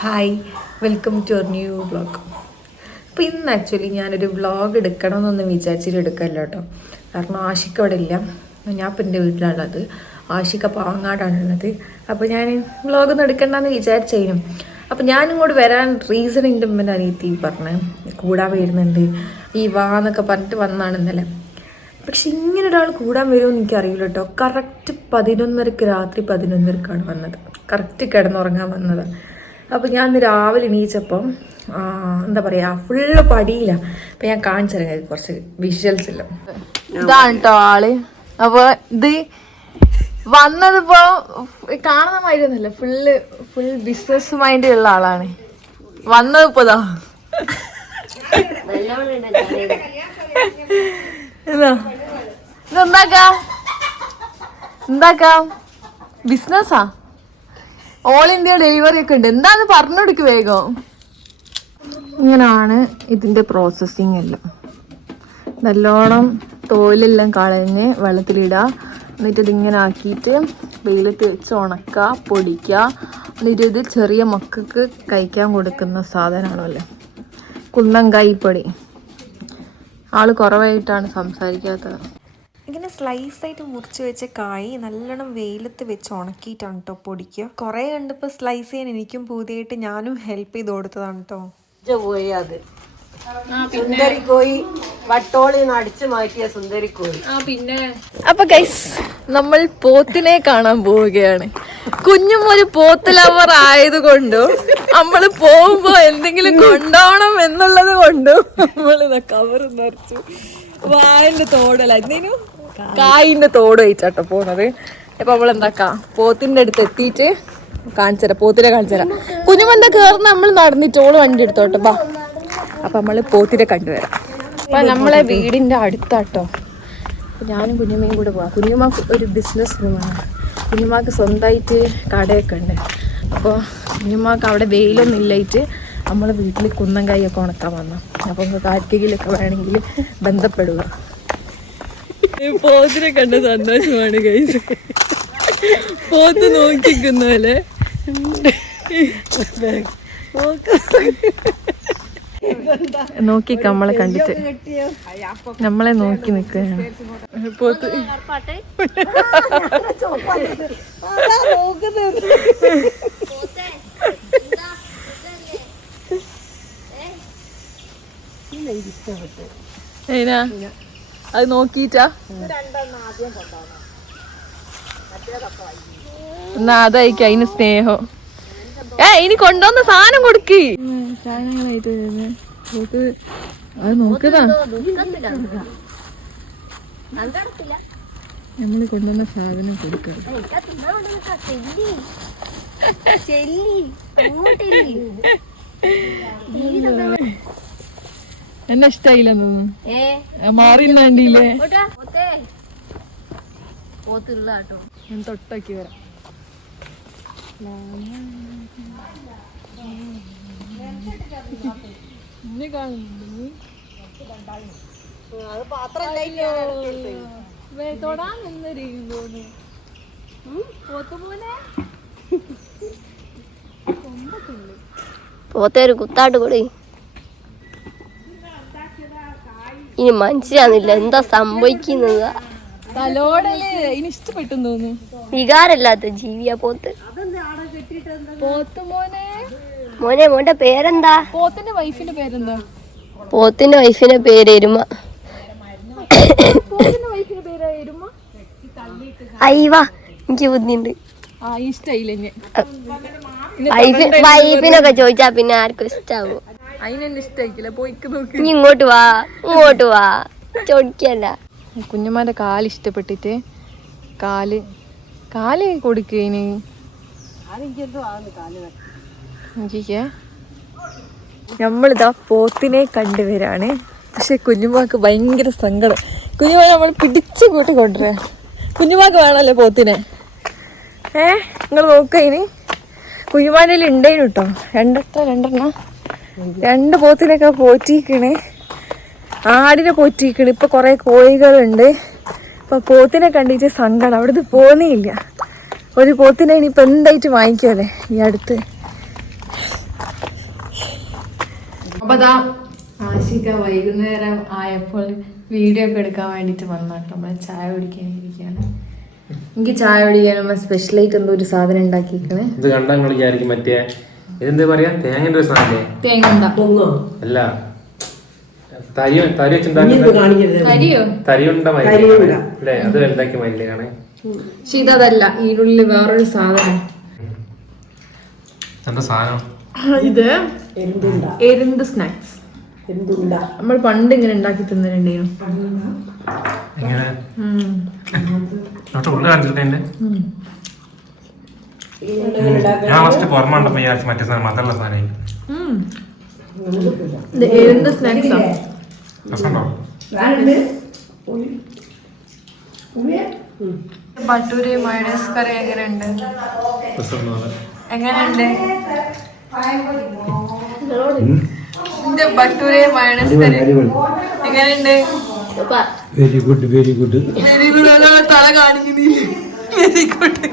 Hi welcome to our new blog അപ്പോൾ ഇന്ന് actually ഞാനൊരു വ്ളോഗ് എടുക്കണമെന്നൊന്നും വിചാരിച്ചിട്ട് എടുക്കല്ലോ കേട്ടോ. കാരണം ആഷിക്ക് അവിടെ ഇല്ല. ഞാൻ ഇപ്പം എന്റെ വീട്ടിലാണുള്ളത്. ആഷിക്ക പാങ്ങാടാണുള്ളത് അപ്പോൾ ഞാൻ ബ്ലോഗ് ഒന്നും എടുക്കണ്ടെന്ന് വിചാരിച്ചതിനും അപ്പോൾ ഞാനിങ്ങോട്ട് വരാൻ റീസൺ എന്റെ ഉമ്മന്റെ അനിയത്തി പറഞ്ഞു. കൂടാൻ വരുന്നുണ്ട്. ഈ വാ എന്നൊക്കെ പറഞ്ഞിട്ട് വന്നാണ് ഇന്നലെ. പക്ഷെ ഇങ്ങനെ ഒരാൾ കൂടാൻ വരുമെന്ന് എനിക്കറിയില്ല കേട്ടോ. കറക്റ്റ് പതിനൊന്നരക്ക് രാത്രി പതിനൊന്നരക്കാണ് വന്നത്. കറക്റ്റ് കിടന്നുറങ്ങാൻ വന്നത്. അപ്പോൾ ഞാൻ രാവിലെ എണീച്ചപ്പം എന്താ പറയുക ഫുള്ള് പടിയില്ല അപ്പം ഞാൻ കാണിച്ചു കുറച്ച് വിഷ്വൽസ് എല്ലാം. ഇതാണ് കേട്ടോ ആൾ. അപ്പൊ ഇത് വന്നതിപ്പോ കാണുന്ന മാതിരിയൊന്നുമില്ല. ഫുള്ള് ഫുൾ ബിസിനസ് മൈൻഡ് ഉള്ള ആളാണ്. വന്നതിപ്പോ ഇതാ. ഇതെന്താക്കാം? എന്താക്കാം ബിസിനസ്സാ ഓൾ ഇന്ത്യ ഡെലിവറി ഒക്കെ ഉണ്ട്. എന്താന്ന് പറഞ്ഞു കൊടുക്ക് വേഗം. ഇങ്ങനാണ് ഇതിന്റെ പ്രോസസ്സിങ് എല്ലാം. നല്ലോണം തോലെല്ലാം കളഞ്ഞ് വെള്ളത്തിലിടുക എന്നിട്ട് ഇതിങ്ങനെ ആക്കിയിട്ട് വെയിലത്ത് വെച്ച് ഉണക്കുക പൊടിക്കുക എന്നിട്ട് ഇത് ചെറിയ മക്കൾക്ക് കഴിക്കാൻ കൊടുക്കുന്ന സാധനമാണല്ലേ കുന്നം പൊടി. ആൾ കുറവായിട്ടാണ് സംസാരിക്കാത്തത്. ഇങ്ങനെ സ്ലൈസ് ആയിട്ട് മുറിച്ച് വെച്ച കായ് നല്ലോണം വെയിലത്ത് വെച്ച് ഉണക്കിയിട്ടാണ് കേട്ടോ പൊടിക്കുക. കുറേ കണ്ടപ്പോൾ സ്ലൈസ് ചെയ്യാൻ എനിക്കും പുതിയായിട്ട് ഞാനും ഹെൽപ്പ് ചെയ്ത് കൊടുത്തതാണ് കേട്ടോ പോയി അത്. സുന്ദരി കോയി വട്ടോളിന്ന് അടിച്ചു മാറ്റിയ സുന്ദരി കോയി അപ്പൊ ഗൈസ് നമ്മൾ പോത്തിനെ കാണാൻ പോവുകയാണ്. കുഞ്ഞും ഒരു പോത്ത് ലവർ ആയതുകൊണ്ടും നമ്മൾ പോകുമ്പോ എന്തെങ്കിലും കൊണ്ടോണം എന്നുള്ളത് കൊണ്ടും നമ്മൾ കവർ നിറച്ചു വായന്റെ തോടല. എന്തിനു കായിന്റെ തോട് വെച്ചാട്ടോ പോണത് അപ്പൊ നമ്മൾ എന്താക്കാ പോത്തിന്റെ അടുത്ത് എത്തിയിട്ട് കാണിച്ചുതരാം പോത്തിനെ കാണിച്ചര. കുഞ്ഞുമന്ത കേറുന്ന? നമ്മൾ നടന്നിട്ട് ഓൾ വണ്ടി എടുത്തോട്ടെ ബാ അപ്പൊ നമ്മൾ പോത്തിനെ കണ്ടുവരാം. അപ്പൊ നമ്മളെ വീടിന്റെ അടുത്താട്ടോ. ഞാനും കുഞ്ഞുമ്മയും കൂടെ പോവാം. കുഞ്ഞുമാക്ക് ഒരു ബിസിനസ് റൂമാണ് കുഞ്ഞുമാക്ക് സ്വന്തമായിട്ട് കടയൊക്കെ ഉണ്ട്. അപ്പോൾ കുഞ്ഞുമാക്ക് അവിടെ വെയിലൊന്നും ഇല്ലായിട്ട് നമ്മളെ വീട്ടിൽ കുന്നങ്കായൊക്കെ ഉണക്കാൻ വന്നു. അപ്പോൾ ആർക്കെങ്കിലൊക്കെ വേണമെങ്കിൽ ബന്ധപ്പെടുക. പോത്തിനെ കണ്ട സന്തോഷമാണ് കൈസ് പോത്ത് നോക്കിക്കുന്ന പോലെ. നോക്കിക്ക നമ്മളെ കണ്ടിട്ട്. നമ്മളെ നോക്കി നിൽക്കുകയാണ്. പോത്ത്. ഏനാ അത് നോക്കിട്ടാ എന്നാ അതായിരിക്കും അതിന് സ്നേഹം. ഏ ഇനി കൊണ്ടുവന്ന സാധനം കൊടുക്ക്. അത് നോക്കതാ നമ്മൾ കൊണ്ടുവന്ന സാധനം കൊടുക്കണം എന്നെ ഇഷ്ടായില്ലെന്ന് മാറി മാറിന്നാണ്ടില്ലേ ഞാൻ തൊട്ടാക്കി വരാം. തൊടാൻ നിന്നൊരിക്കുന്നു. പോത്തുപോലെ പോത്തെ ഒരു കുത്താട്ട് കൂടി ഇനി മനസ്സിലാകുന്നില്ല എന്താ സംഭവിക്കുന്നത്? ഇനി ഇഷ്ടപ്പെട്ടെന്ന് തോന്നുന്നു. വികാരല്ലാത്ത ജീവിയാ പോത്ത്. പോത്ത് മോനെ. മോനെ മോന്റെ പേരെന്താ? പോത്തിന്റെ വൈഫിന്റെ പേരെന്താ? പോത്തിന്റെ വൈഫിന്റെ പേര് എരുമ. പോത്തിന്റെ വൈഫിന്റെ പേര് എരുമ? അയ്യവാ എനിക്ക് ബുദ്ധിണ്ട് ആ ഇഷ്ടായില്ല വൈഫിനൊക്കെ ചോദിച്ചാ പിന്നെ ആർക്കും ഇഷ്ടാവോ. അതിനെന്നെ ഇഷ്ടായിക്കില്ല? പോയിക്ക് നോക്കി നീ ഇങ്ങോട്ട് വാ ഇങ്ങോട്ട് വാ. ചോദിക്കല്ല കുഞ്ഞുമാരെ കാൽ ഇഷ്ടപ്പെട്ടിട്ട് കാൽ കാൽ കൊടുക്കേന് നമ്മളിതാ പോത്തിനെ കണ്ടുവരാണ്. പക്ഷെ കുഞ്ഞുമാക്ക് ഭയങ്കര സങ്കടം. കുഞ്ഞുമാ നമ്മൾ പിടിച്ചു കൂട്ടി കൊണ്ടുവരാ. കുഞ്ഞുമാക്ക് വേണമല്ലോ പോത്തിനെ. ഏ? നിങ്ങൾ നോക്കുക ഇനി. കുഞ്ഞുമാന്റെ ഉണ്ടേനു കേട്ടോ രണ്ടെത്ര രണ്ടെണ്ണം. രണ്ട് പോത്തിനൊക്കെ പോറ്റിക്കണ്. ആടിനെ പോറ്റിക്കണ്. ഇപ്പൊ കൊറേ കോഴികളുണ്ട്. ഇപ്പൊ പോത്തിനെ കണ്ടിട്ട് സങ്കടം. അവിടുന്ന് പോന്നേയില്ല ഒരു പോത്തിനെ ഇനിയിപ്പോൾ എന്തായിട്ട് വാങ്ങിക്കുമല്ലേ ഈ അടുത്ത്? അപ്പോൾ ആശിക വൈകുന്നേരം ആയപ്പോൾ വീഡിയോ ഒക്കെ എടുക്കാൻ വേണ്ടിട്ട് വന്നാട്ടോ നമ്മൾ ചായ കുടിക്കാൻ ഇരിക്കുകയാണ് എനിക്ക് ചായ കുടിക്കാൻ സ്പെഷ്യലായിട്ട് എന്തോ ഒരു സാധനം ഉണ്ടാക്കിയിരിക്കണേ ഇത് കണ്ടാ നിങ്ങൾ വിചാരിക്കും മറ്റേ ഇതെന്താ പറയാ? തേങ്ങന്റെ ഒരു സാധനല്ലേ? തേങ്ങ അല്ല. തരി തരി ഇനിയിപ്പോ വെച്ചുണ്ടാക്കുന്ന കാണിക്കരുത്. കരിയോ തരിയുണ്ട തരിയുണ്ട. അല്ലേ? അത് വലുതാക്കി മയിലേ പക്ഷെ ഇതല്ല ഇതിനുള്ളിൽ വേറൊരു സാധനം. എന്താ സാധനം? ഇത് എന്തുണ്ട എരുന്ത് സ്നാക്സ്. നമ്മൾ പണ്ട് ഇങ്ങനെ ഉണ്ടാക്കി തിന്നിട്ടുണ്ടായിരുന്നു. ഞാൻ ഫസ്റ്റ് പുറമെ വിചാരിച്ചു മറ്റേ സാധനം മധുരമുള്ള സാധനം ഇത് എരുന്ത് സ്നാക്സ് ആണ് രസമുണ്ടോ? ബട്ടൂരി മയോണൈസ് കറി എങ്ങനെയുണ്ട്? എങ്ങനെയുണ്ട്? എന്റെ ബട്ടൂരി മയോണൈസ് കറി. എങ്ങനെയുണ്ട്? Very good very good very good തല കാണിക്കുന്നില്ല വെരി ഗുഡ്